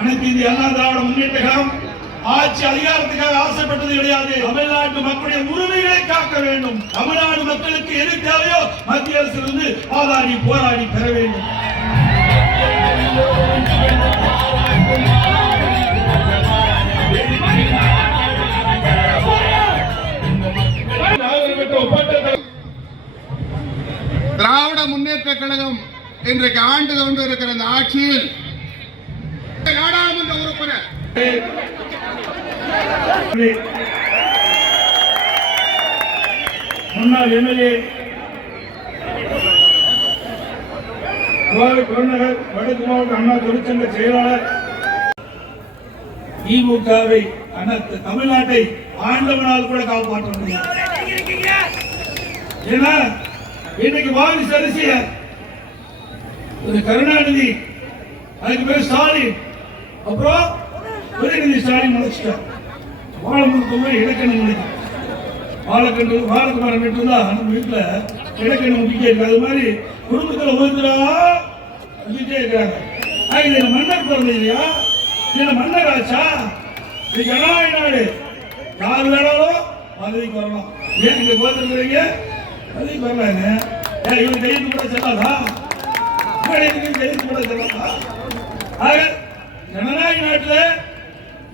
அனைத்து இந்திய அண்ணா திராவிட முன்னேற்ற கழகம் ஆட்சி அதிகாரத்துக்காக ஆசைப்பட்டது கிடையாது. தமிழ்நாட்டு மக்களுடைய உரிமைகளை காக்க வேண்டும். தமிழ்நாடு மக்களுக்கு எது தேவையோ மத்திய அரசிலிருந்து போராடி போராடி பெற வேண்டும். திராவிட முன்னேற்ற கழகம் இன்றைக்கு ஆண்டு கொண்டு இருக்கிற இந்த ஆட்சியில் நாடாளுமன்ற உறுப்பினர். முன்னாள் எம்எல்ஏ கோவை புறநகர் வடக்கு மாவட்ட அண்ணா தொழிற்சங்க செயலாளர் திமுகவை அண்ணா தமிழ்நாட்டை ஆண்டவனால் கூட காப்பாற்ற முடியும் ஏன்னா இன்னைக்கு வாரிசு அரசிய ஒரு கருணாநிதி அதுக்கு பேர் ஸ்டாலின். அப்புறம் உதயநிதி ஸ்டாலின் முளைச்சிட்டார் வாழமுகத்தூர் இலக்கணம் முடிக்கும் வாழைக்கண்டு வாழைக்குமாரம் மட்டும்தான் நம்ம வீட்டில் இலக்கணம் முக்கிட்டே இருக்கு அது மாதிரி குடும்பத்தில் ஒருத்தரா வந்துட்டே இருக்கிறாங்க. ஆக, மன்னர் பிறந்த இல்லையா? இதுல மன்னர் ஆச்சா? இது ஜனநாயக நாடு. யார் வேணாலும் பதவிக்கு வரலாம். ஏன் இங்க கோத்திருக்கிறீங்க பதவிக்கு வரலாங்க. ஏன் இவன் கையெழுத்து கூட செல்லாதா? கையெழுத்து கூட செல்லாதா? ஆக நாட்டில்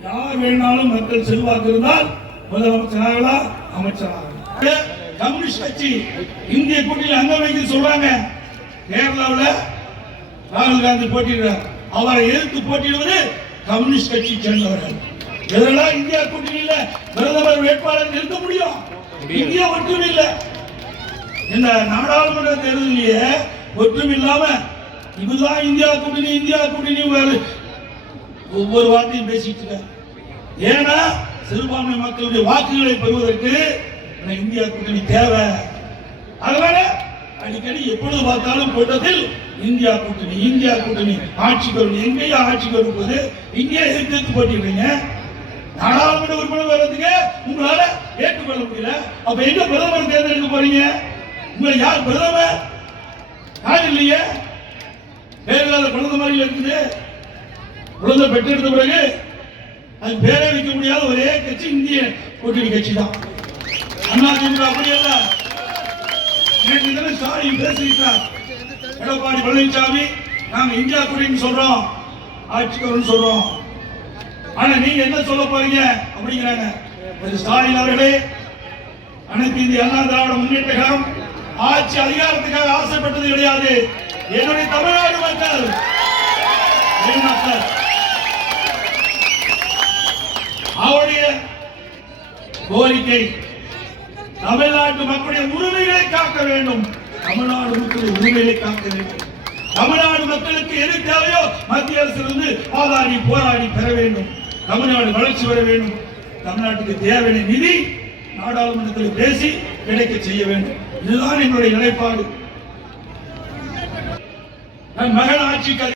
யார் வேணாலும் மக்கள் செல்வாக்கு இருந்தால் முதலமைச்சராகலாம் அமைச்சராகலாம். கம்யூனிஸ்ட் கட்சி இந்திய கூட்டணியில் அங்கம் வைக்க சொல்றாங்க. கேரளாவில் ராகுல் காந்தி போட்டியிடுறார். அவரை எதிர்த்து போட்டியிடுவது கம்யூனிஸ்ட் கட்சி சேர்ந்தவர்கள். இதெல்லாம் இந்தியா கூட்டணியில பிரதமர் வேட்பாளர் நிறுத்த முடியும்? இந்தியா ஒற்றுமை இல்லை. இந்த நாடாளுமன்ற தேர்தலிலேயே ஒற்றுமை இல்லாம இதுதான் இந்தியா கூட்டணி இந்தியா கூட்டணி ஒவ்வொரு வார்த்தையும் பேசிட்டு இருக்காரு. ஏன்னா சிறுபான்மை மக்களுடைய வாக்குகளை பெறுவதற்கு இந்தியா கூட்டணி தேவை. அதனால அடிக்கடி எப்பொழுது பார்த்தாலும் கூட்டத்தில் இந்தியா கூட்டணி இந்தியா கூட்டணி. ஆட்சி பெறும் எங்கேயும் ஆட்சி கருப்பது இங்கே எதிர்த்து போட்டிடுறீங்க நாடாளுமன்ற உறுப்பினர் வர்றதுக்கு உங்களால ஏற்றுக்கொள்ள முடியல. அப்ப எங்க பிரதமர் தேர்ந்தெடுக்க போறீங்க? உங்களை யார் பிரதமர்? யார் இல்லையே? வேறு பிரதமர் இருக்குது. குழந்தை பெற்றெடுத்த பிறகு அது பேரே வைக்க முடியாத ஒரே கட்சி இந்திய கூட்டணி கட்சி தான் அண்ணா திமுக அப்படி அல்ல. ஸ்டாலின் பேசியிருக்கார் எடப்பாடி பழனிசாமி நாங்க இந்தியா கூட்டணி சொல்றோம். ஆட்சிக்கு வரும்னு சொல்றோம். ஆனா நீங்க என்ன சொல்ல போறீங்க அப்படிங்கிறாங்க. ஸ்டாலின் அவர்களே அனைத்து இந்திய அண்ணா திராவிட முன்னேற்ற கழகம் ஆட்சி அதிகாரத்துக்காக ஆசைப்பட்டது கிடையாது. என்னுடைய தமிழ்நாடு மக்கள் கோரிக்கை. தமிழ்நாட்டு மக்களுடைய உரிமைகளை காக்க வேண்டும். தமிழ்நாடு மக்களுடைய உரிமைகளை காக்க வேண்டும். தமிழ்நாடு மக்களுக்கு எது தேவையோ மத்திய அரசிலிருந்து பாதாடி போராடி பெற வேண்டும். தமிழ்நாடு வளர்ச்சி பெற வேண்டும். தமிழ்நாட்டுக்கு தேவையான நிதி நாடாளுமன்றத்தில் பேசி கிடைக்க செய்ய வேண்டும். இதுதான் என்னுடைய நிலைப்பாடு. என்